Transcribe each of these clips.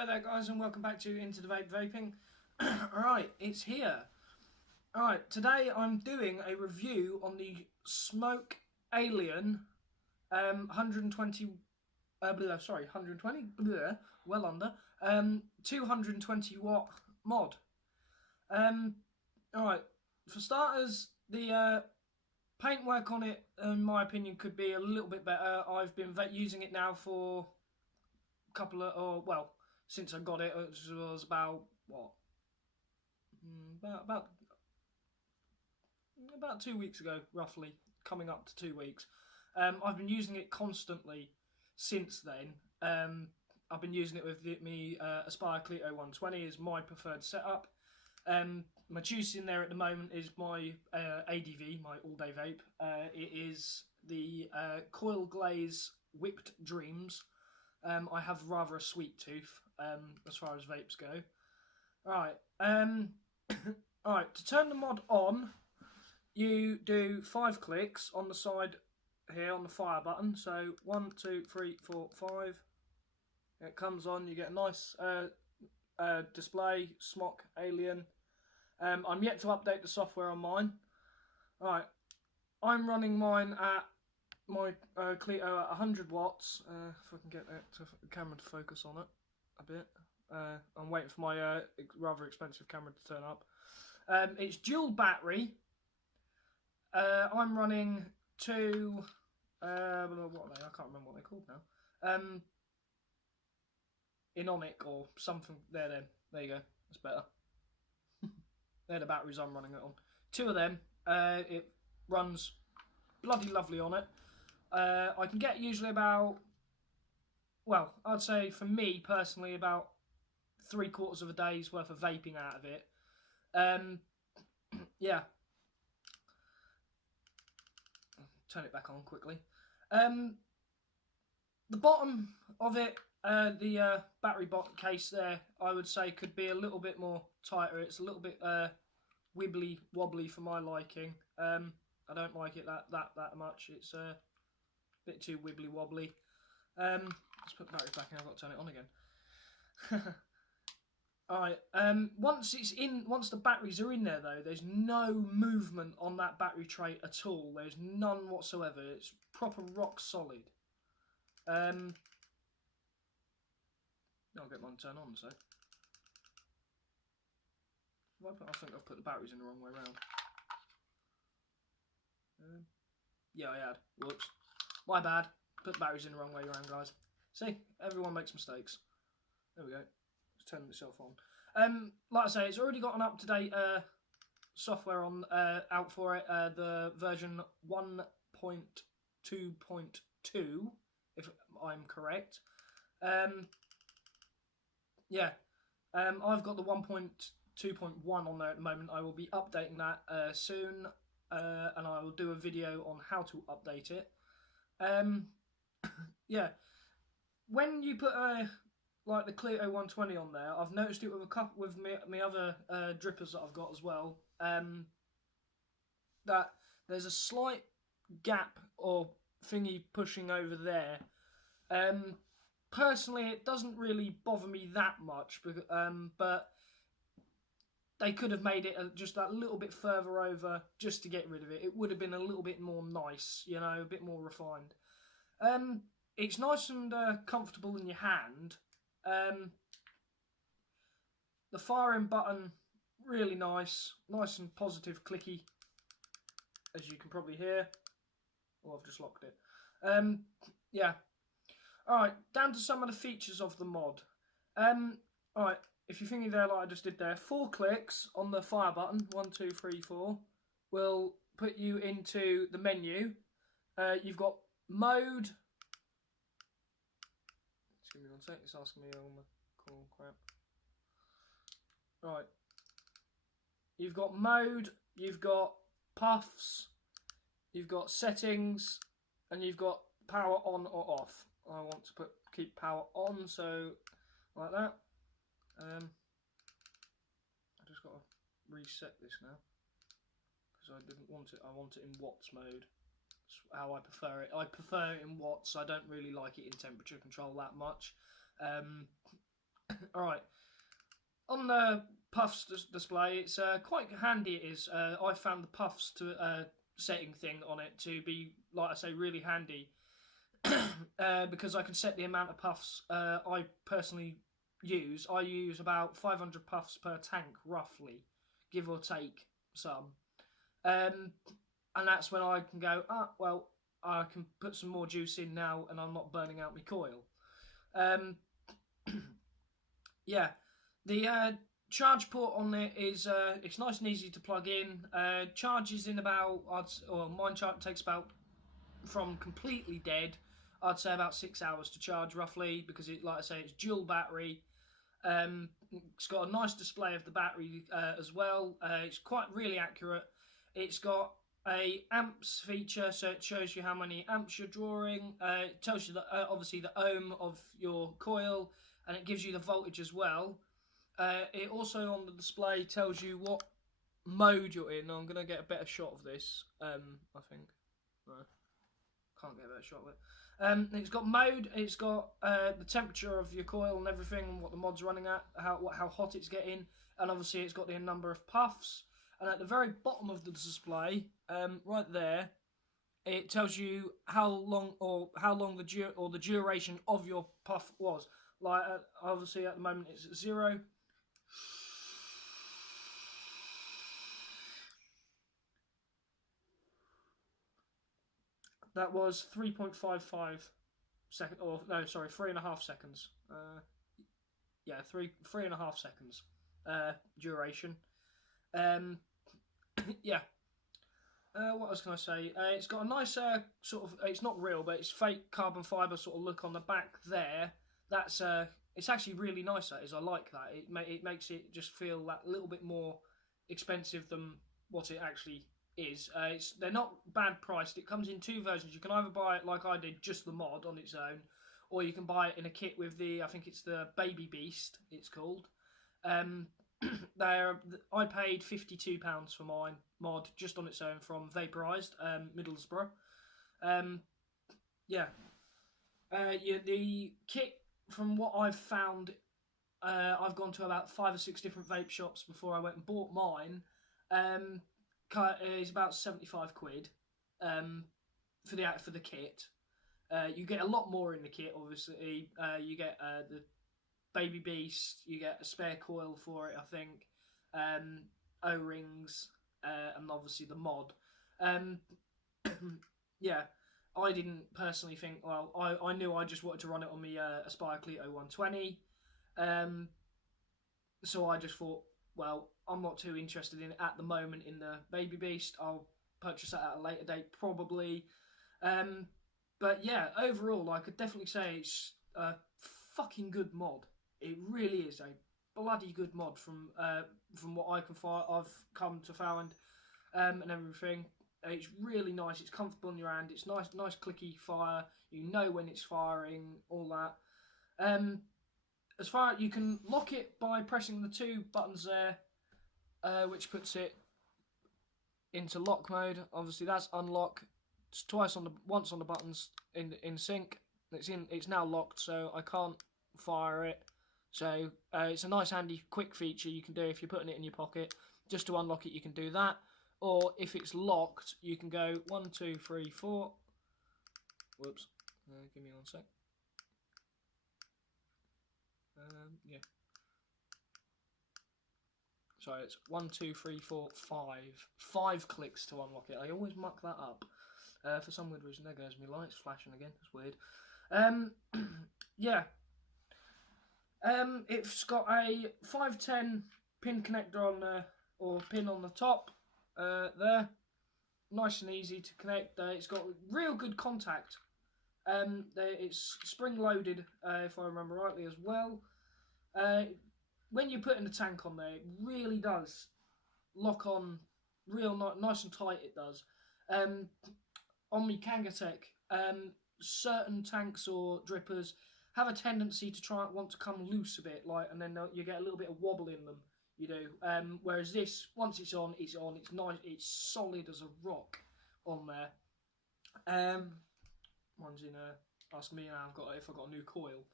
Hello there guys and welcome back to Into the Vaping. Alright, it's here. Alright, today I'm doing a review on the smok alion 120 well under 220 watt mod. Alright, for starters, the paintwork on it, in my opinion, could be a little bit better. I've been using it now for a couple of, since I got it, which was about, what? About 2 weeks ago, roughly, coming up to 2 weeks. I've been using it constantly since then. I've been using it with me Aspire Clito 120 is my preferred setup. My juice in there at the moment is my ADV, my all-day vape. It is the Coil Glaze Whipped Dreams. I have rather a sweet tooth as far as vapes go. Alright, alright, to turn the mod on, you do 5 clicks on the side here on the fire button. So 1, 2, 3, 4, 5. It comes on, you get a nice display, smok alion. I'm yet to update the software on mine. Alright, I'm running mine at my Clito at 100 watts. If I can get the camera to focus on it a bit. I'm waiting for my rather expensive camera to turn up. It's dual battery. I'm running two, what are they? I can't remember what they're called now. Ionic or something. There you go. That's better. They're the batteries I'm running it on. 2 of them. It runs bloody lovely on it. I can get usually about, well, I'd say for me personally about 3/4 of a day's worth of vaping out of it. Yeah. Turn it back on quickly. The bottom of it, the battery case there, I would say could be a little bit more tighter. It's a little bit wibbly wobbly for my liking. I don't like it that much. It's a bit too wibbly wobbly. Let's put the battery back in. I've got to turn it on again. Alright, once the batteries are in there though, there's no movement on that battery tray at all. There's none whatsoever. It's proper rock solid. I'll get mine to turn on, so. I think I've put the batteries in the wrong way around. Yeah, I had. Whoops. My bad. Put the batteries in the wrong way around, guys. See? Everyone makes mistakes. There we go. It's turning itself on. Like I say, it's already got an up-to-date software on out for it. The version 1.2.2, if I'm correct. Yeah. I've got the 1.2.1 on there at the moment. I will be updating that soon, and I will do a video on how to update it. Yeah. When you put like the Clito 120 on there, I've noticed it with a couple with my other drippers that I've got as well. That there's a slight gap or thingy pushing over there. Personally, it doesn't really bother me that much, but they could have made it just that little bit further over just to get rid of it. It would have been a little bit more nice, you know, a bit more refined. It's nice and comfortable in your hand. The firing button, really nice and positive clicky, as you can probably hear. Oh, I've just locked it. Yeah. Alright, down to some of the features of the mod. Alright, if you're thinking there like I just did there, 4 clicks on the fire button, 1, 2, 3, 4, will put you into the menu. You've got mode. Just give me 1 sec, it's asking me all my cool crap. Right. You've got mode, you've got puffs, you've got settings, and you've got power on or off. I want to keep power on, so like that. I just got to reset this now because I didn't want it. I want it in watts mode. That's how I prefer it. I prefer it in watts. I don't really like it in temperature control that much. Alright, on the puffs display, it's quite handy. It is. I found the puffs to setting thing on it to be, like I say, really handy. Because I can set the amount of puffs I personally use. I use about 500 puffs per tank, roughly, give or take some. And that's when I can go, well, I can put some more juice in now and I'm not burning out my coil. Yeah, the charge port on it is it's nice and easy to plug in. Charges in about, or mine takes about, from completely dead, I'd say about 6 hours to charge roughly, because it, like I say, it's dual battery. It's got a nice display of the battery as well. It's quite really accurate. It's got a amps feature, so it shows you how many amps you're drawing. It tells you obviously the ohm of your coil, and it gives you the voltage as well. It also on the display tells you what mode you're in. I'm gonna get a better shot of this. I think. No. Can't get a better shot of it. It's got mode, it's got the temperature of your coil and everything, and what the mod's running at, how hot it's getting, and obviously it's got the number of puffs. And at the very bottom of the display, right there, it tells you how long the duration of your puff was. Like obviously at the moment it's at 0. That was 3.55 seconds, or no, sorry, 3.5 seconds. Yeah, 3.5 seconds duration. Yeah. What else can I say? It's got a nice sort of, it's not real, but it's fake carbon fibre sort of look on the back there. That's it's actually really nice. That is, I like that. It makes it just feel that little bit more expensive than what it actually is. They're not bad priced. It comes in 2 versions. You can either buy it like I did, just the mod on its own, or you can buy it in a kit with the, I think it's the Baby Beast, it's called. I paid £52 for mine mod just on its own from Vaporized, Middlesbrough. Yeah. The kit, from what I've found, I've gone to about 5 or 6 different vape shops before I went and bought mine. Is about 75 quid for the kit. You get a lot more in the kit, obviously. You get the Baby Beast, you get a spare coil for it, I think, O-rings, and obviously the mod. Yeah, I didn't personally think, well, I knew I just wanted to run it on my Aspire Clito 120, so I just thought, well, I'm not too interested in it at the moment in the Baby Beast. I'll purchase that at a later date, probably. But yeah, overall, I could definitely say it's a fucking good mod. It really is a bloody good mod from what I've come to find, and everything. It's really nice. It's comfortable in your hand. It's nice clicky fire. You know when it's firing, all that. As far you can lock it by pressing the 2 buttons there, which puts it into lock mode. Obviously, that's unlock. It's once on the buttons in sync. It's now locked, so I can't fire it. So it's a nice, handy, quick feature you can do if you're putting it in your pocket. Just to unlock it, you can do that. Or if it's locked, you can go 1, 2, 3, 4. Whoops. Give me 1 sec. Yeah. Sorry, it's 1, 2, 3, 4, 5. 5 clicks to unlock it. I always muck that up. For some weird reason, there goes my lights flashing again. It's weird. Yeah. It's got a 510 pin connector on the, or pin on the top. There. Nice and easy to connect. It's got real good contact. It's spring loaded, if I remember rightly, as well. When you're putting the tank on there, it really does lock on real nice and tight. It does. On my Kangatech, certain tanks or drippers have a tendency to want to come loose a bit, and then you get a little bit of wobble in them. You do. Whereas this, once it's on. It's nice. It's solid as a rock on there. One's in asking me now. If I've got a new coil.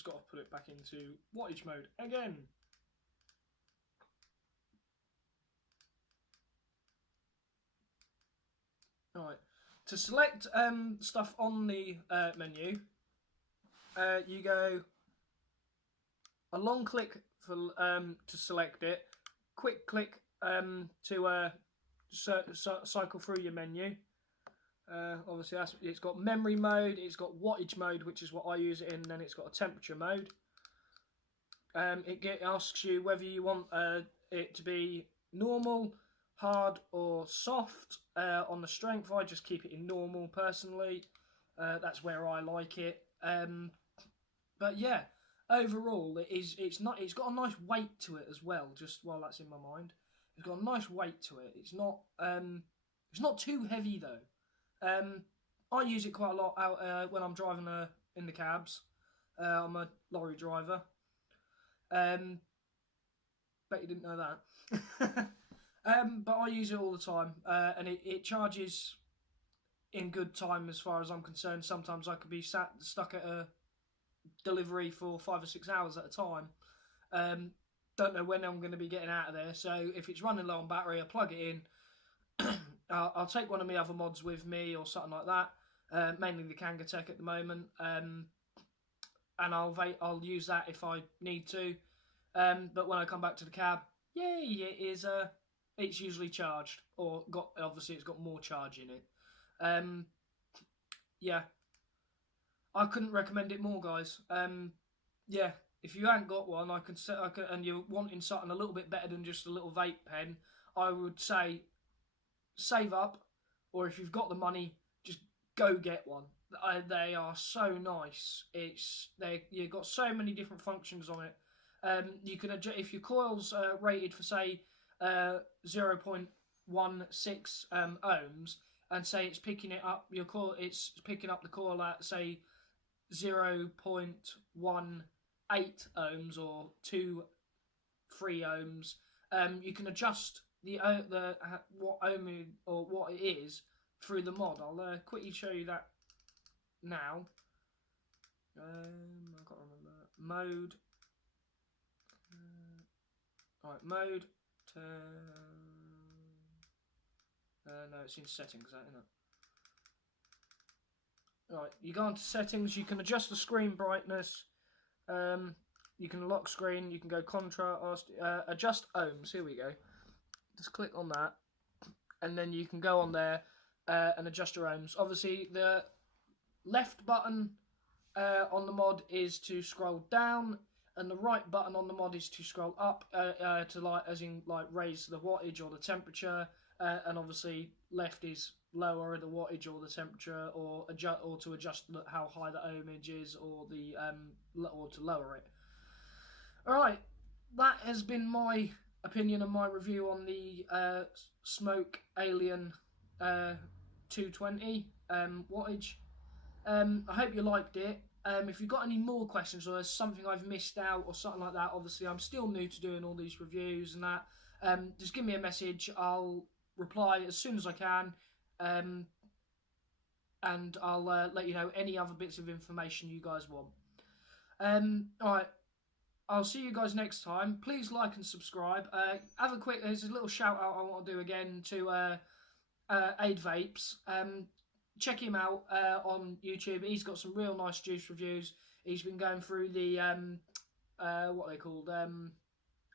just got to put it back into wattage mode again. Right, to select stuff on the menu, you go a long click for to select it, quick click to cycle through your menu. Obviously, it's got memory mode, it's got wattage mode, which is what I use it in, and then it's got a temperature mode. It asks you whether you want it to be normal, hard, or soft. On the strength, I just keep it in normal personally. That's where I like it. But yeah, overall, it's got a nice weight to it as well. Just while that's in my mind, it's got a nice weight to it. It's not too heavy though. I use it quite a lot out when I'm driving in the cabs. I'm a lorry driver. Bet you didn't know that. But I use it all the time, and it charges in good time as far as I'm concerned. Sometimes I could be stuck at a delivery for 5 or 6 hours at a time. Don't know when I'm going to be getting out of there, so if it's running low on battery, I plug it in. I'll take one of my other mods with me or something like that, mainly the Kangatech at the moment, and I'll use that if I need to. But when I come back to the cab, yay, it's usually charged, or obviously it's got more charge in it. Yeah, I couldn't recommend it more, guys. Yeah, if you ain't got one, and you're wanting something a little bit better than just a little vape pen, I would say save up, or if you've got the money, just go get one. They are so nice. You've got so many different functions on it. You can adjust if your coil's rated for say 0.16 ohms, and say it's picking it up. Your coil, it's picking up the coil at say 0.18 ohms or 2-3 ohms. You can adjust what ohm or what it is through the mod. I'll quickly show you that now. I can't remember mode. Alright, mode. No, it's in settings, isn't it? Right, you go into settings. You can adjust the screen brightness. You can lock screen. You can go contrast. Adjust ohms. Here we go. Just click on that, and then you can go on there and adjust your ohms. Obviously, the left button on the mod is to scroll down, and the right button on the mod is to scroll up to raise the wattage or the temperature, and obviously left is lower the wattage or the temperature, or to adjust how high the ohmage is, or to lower it. All right, that has been my opinion and my review on the smok alion 220 wattage. I hope you liked it. If you've got any more questions or there's something I've missed out or something like that, obviously I'm still new to doing all these reviews and that, just give me a message. I'll reply as soon as I can, and I'll let you know any other bits of information you guys want. Alright, I'll see you guys next time. Please like and subscribe. There's a little shout out I want to do again to Aid Vapes. Check him out on YouTube. He's got some real nice juice reviews. He's been going through the what are they called,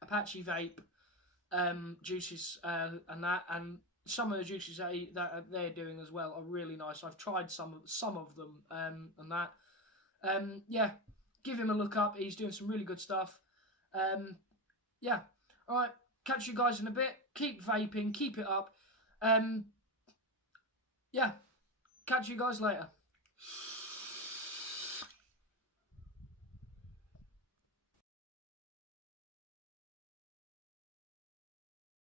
Apache vape juices and that, and some of the juices that they're doing as well are really nice. I've tried some of them and that. Yeah, give him a look up. He's doing some really good stuff. Yeah, all right. Catch you guys in a bit. Keep vaping. Keep it up. Yeah. Catch you guys later.